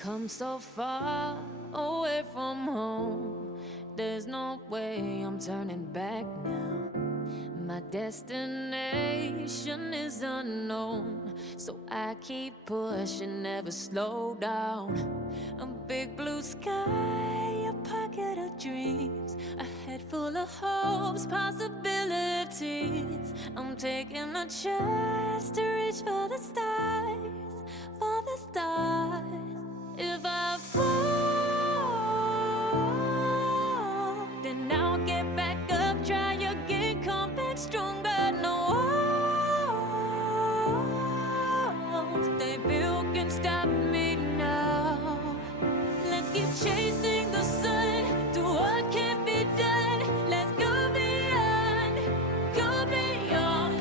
come so far away from home. There's no way I'm turning back now. My destination is unknown, so I keep pushing, never slow down. A big blue sky, a pocket of dreams, a head full of hopes, possibilities. I'm taking a chance to reach for the stars, for the stars. If I fall, then I'll get back up, try again, come back stronger. No walls they built can stop me now. Let's keep chasing the sun, do what can't be done. Let's go beyond,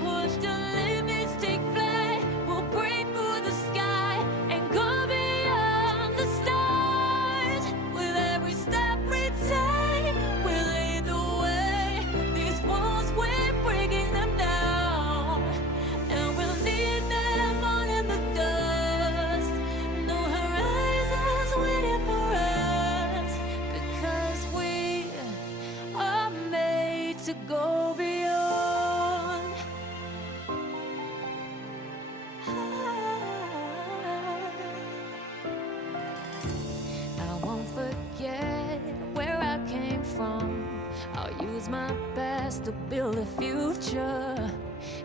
push the limits, take flight. We'll break through the sky and go beyond the stars. With every step we take, we'll lead the way. These walls, we're breaking them down, and we'll leave them all in the dust. No horizons waiting for us, because we are made to go beyond. I won't forget where I came from. I'll use my best to build a future.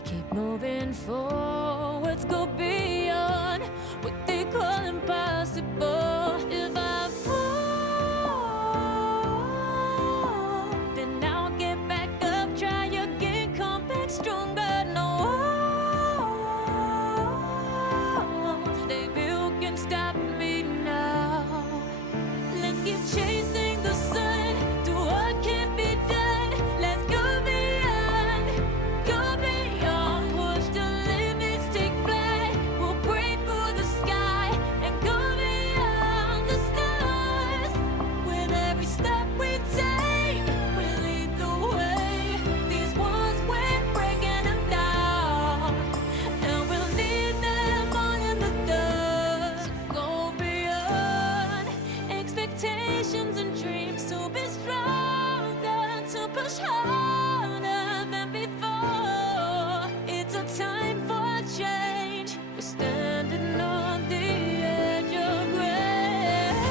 Keep moving forwards, go beyond what they call impossible. If I fall, then I'll get back up, try again, come back stronger. No walls they built can stop me now. Let's keep chasing the sun, do what can't be done. Let's go beyond, push the limits, take flight. We'll break through the sky and go beyond the stars. With every step we take, we lead the way. These walls, we're breaking them down, and we'll leave them all in the dust. Go beyond expectations and dreams, to be stronger, to push harder than before. It's a time for change. We're standing on the edge of grace.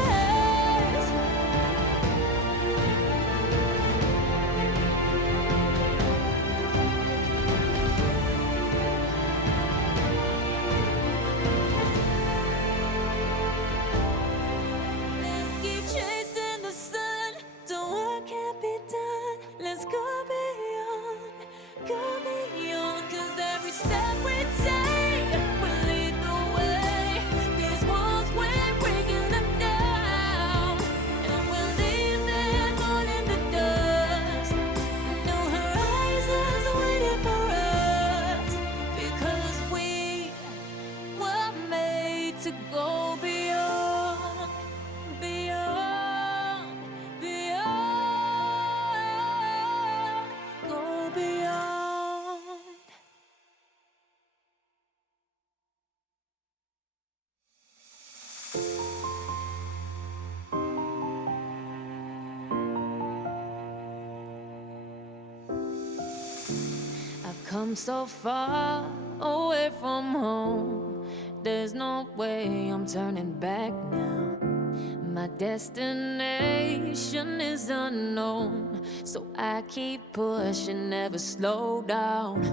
Let's keep chasing the sun, do what can't be done. Let's go beyond, 'cause every step we take will lead the way. These walls, we're breaking them down, and we'll leave them all in the dust. No horizons waiting for us, because we were made to go beyond, beyond, go beyond. I've come so far away from home. There's no way I'm turning back now. My destination is unknown, so I keep pushing, never slow down.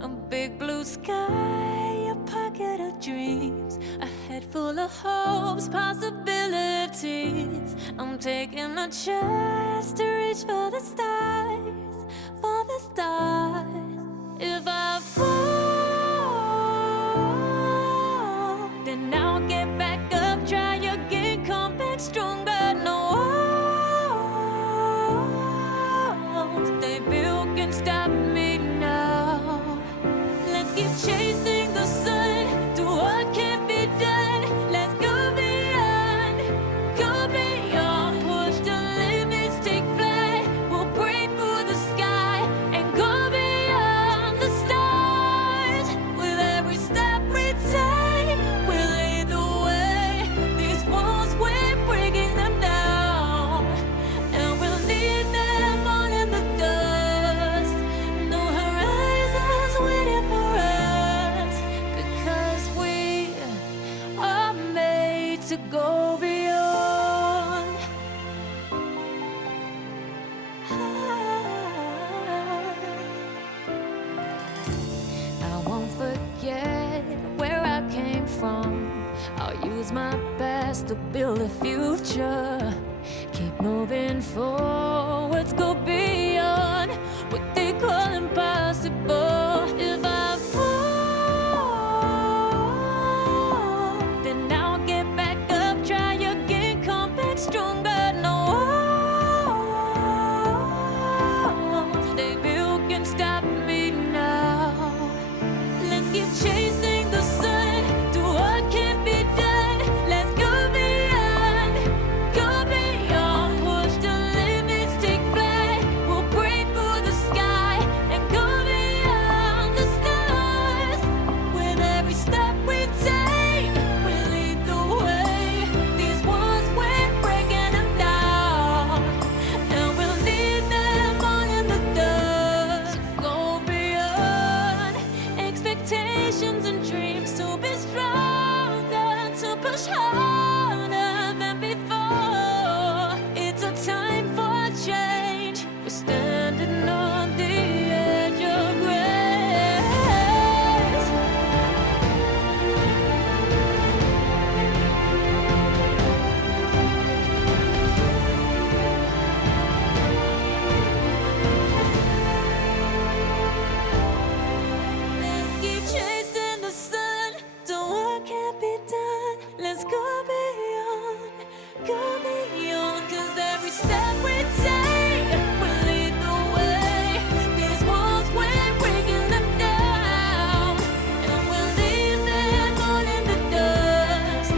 A big blue sky, a pocket of dreams, a head full of hopes, possibilities. I'm taking a chance to reach for the stars, for the stars. If I fall, then I'll get back up, try again, come back stronger. No walls they built can stop me now. Let's keep chasing the sun, do what can't be done. Let's go beyond, push the limits, take flight. We'll break through the sky and go beyond the stars. With every step we take, we'll lead the way. These walls, use my past to build a future. Keep moving forwards, go beyond what they call impossible. If I fall, then I'll get back up, try again, come back stronger. No walls they built can stop me now. Let's keep chasing the sun, do what can't be done. Let's go beyond, push the limits, take flight. We'll break through the sky and go beyond the stars. With every step we take, we lead the way. These walls, we're breaking them down, and we'll leave them all in the dust. Go beyond expectations and dreams, to be stronger, to push harder than before. It's a time for change. We're standing on the edge of grace. Let's keep chasing the sun, do what can't be done. Let's go beyond, 'cause every step we take will lead the way. These walls, we're breaking them down, and we'll leave them all in the dust.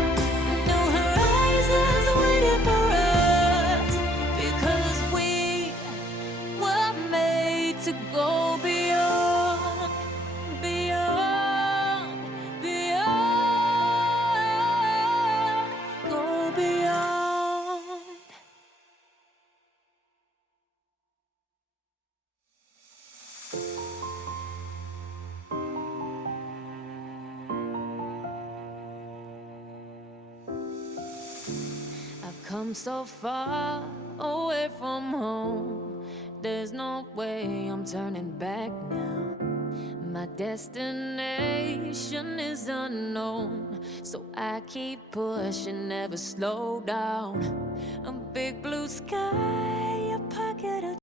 New horizons waiting for us, because we were made to go beyond, beyond, beyond, go beyond. I've come so far away from home. There's no way I'm turning back now. My destination is unknown, so I keep pushing, never slow down. A big blue sky, a pocket of